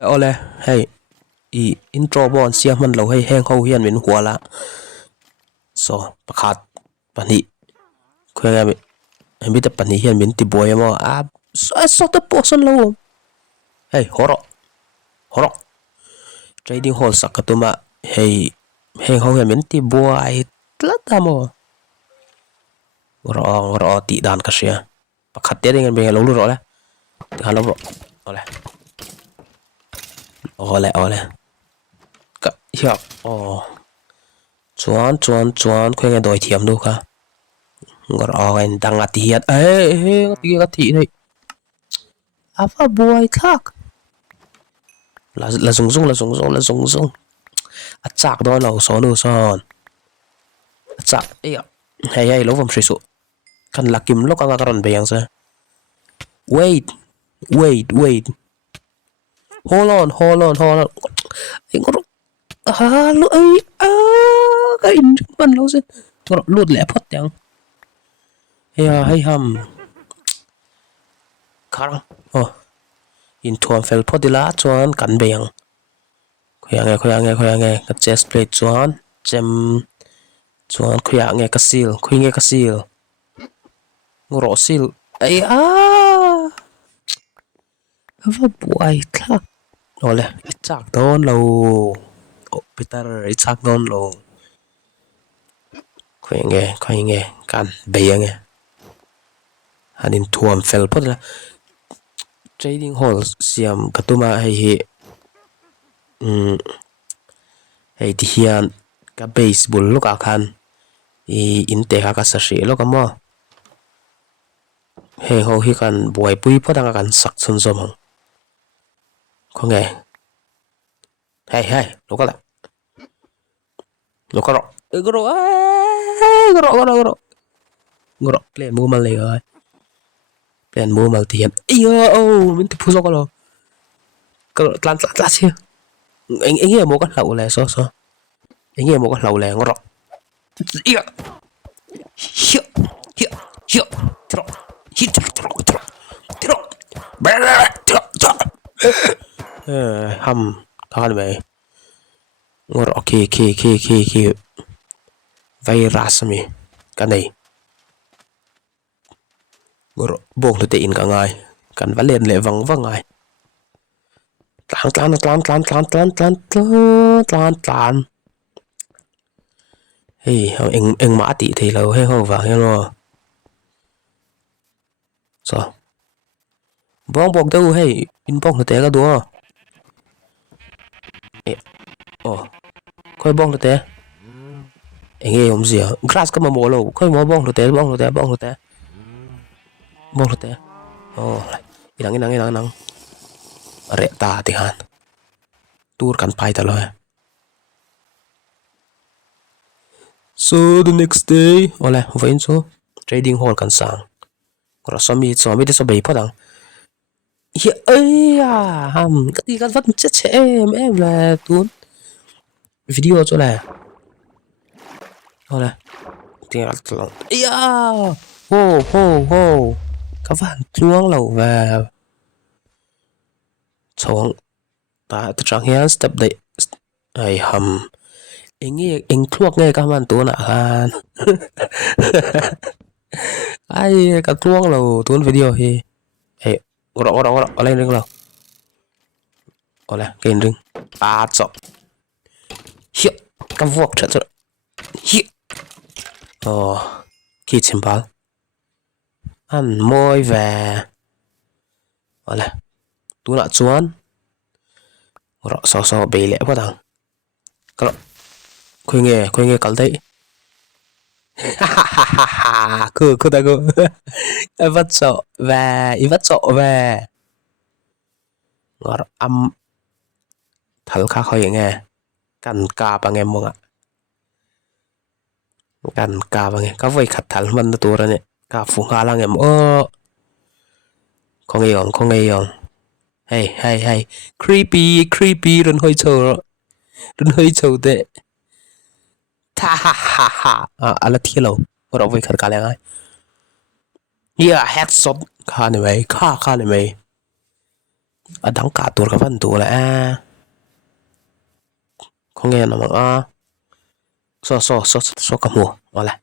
ole hey I intro bon siam man lo hey heng ho hian min huala so pakhat pani khoya mi ta pani hian min ti boy mo a so ta poson lo hey horo trading hall sakatuma hey heng ho hian min ti boy tlata mo ro ti dan ka sia pakhat te ringen be lo lu ro le ti han lo ro ole ka hiya chuan khoi nge Dawithiam du kha ngor en dang ati hiat ka ti nei ava buaitlak la zung a chak do lo so nu son a chak hey lo vom shrisu kan lakim lo ka karon be yang sa wait hold on ngor lo ka in ban lo se ngor lut le phot yang hey ham karang in thuam fel phodila chuan kan beng khoya nge ka chest plate chuan chem chuan khoya nge ka sil ngoro sil ava buai thak ole chak don lo peter chak don lo khoya nge kan beng nge hanin thuam fel phodila trading hall siam katuma hi hian ka baseball lo ka khan intih ka sashi lo ka mo hey ho hi kan buai pui phodanga kan sak chun zomang khonge hey lo ka gro play mu mal le plan mu mal tian min ti phuso ka lo tlan sia anh mua cái lẩu này so anh mua cái lẩu này ngon hiya hầm con mày ngon ok virus mi cái này ngon buông từ tiền cả ngày cần phải liền lệ vắng ngày tlan hey anh mã tỷ thì lâu hay hồ vàng rồi so bong bong đâu hey in bong thế cái đùa coi bong thế anh nghe không gì grass cái mà mua lâu coi mua bong thế nắng reta ti han tur kan pai ta lo so the next day ole vain so trading hall kan sang ro so mi de so bei phodang hi ham cái gì kan vat che em là tun video cho là ole tiếng lỏng ho các bạn chuông lẩu vào chong ta chang hian step dei ai ham eng thuak nge ka man tu na han ai ka tuang lo tun video hi ngoro lên ring lo ole cái ring cho hi ka vok cha hi ki Champai ăn môi về ole tu na chuan ro so be le phodang kalo khoi nge kal dei ku da go ivat so ve ngor thal kha khoi nge kan ka pa nge monga kan ka ba nge ka voi khat thal man tu ra ne ka fu nga la ngem không nghe yong hey creepy run hơi châu tệ ha ala thielo ro voi khar ka le ngai headshot kha ne mai Adang cả tuổi các bạn tuổi là không nghe nào mà so kamu oleh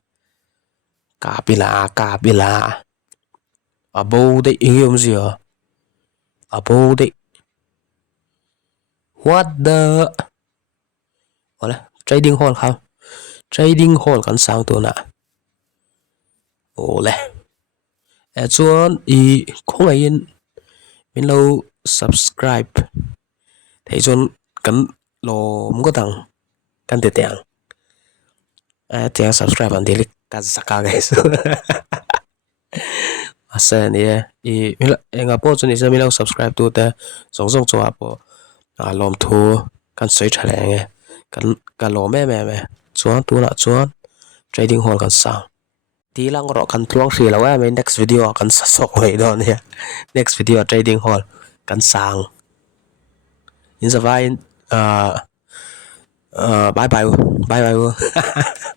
kapila abo de ingium zio abo de what the oleh trading hall không trading hall kan sang tu na oleh chuan I không ai in min lo subscribe thấy chuan kan lo mo tang kan te tiang tiang subscribe an delik ka zaka guys ase ni enga po chu ni se min lo subscribe tu te zong chu apo lom thu kan soi thale nge kan lo me chuan tu na chuan trading hall kan sang ti lang ro kan tluang hri lo mai next video kan sa sok hoi don ya next video trading hall kan sang in sa vai bye bye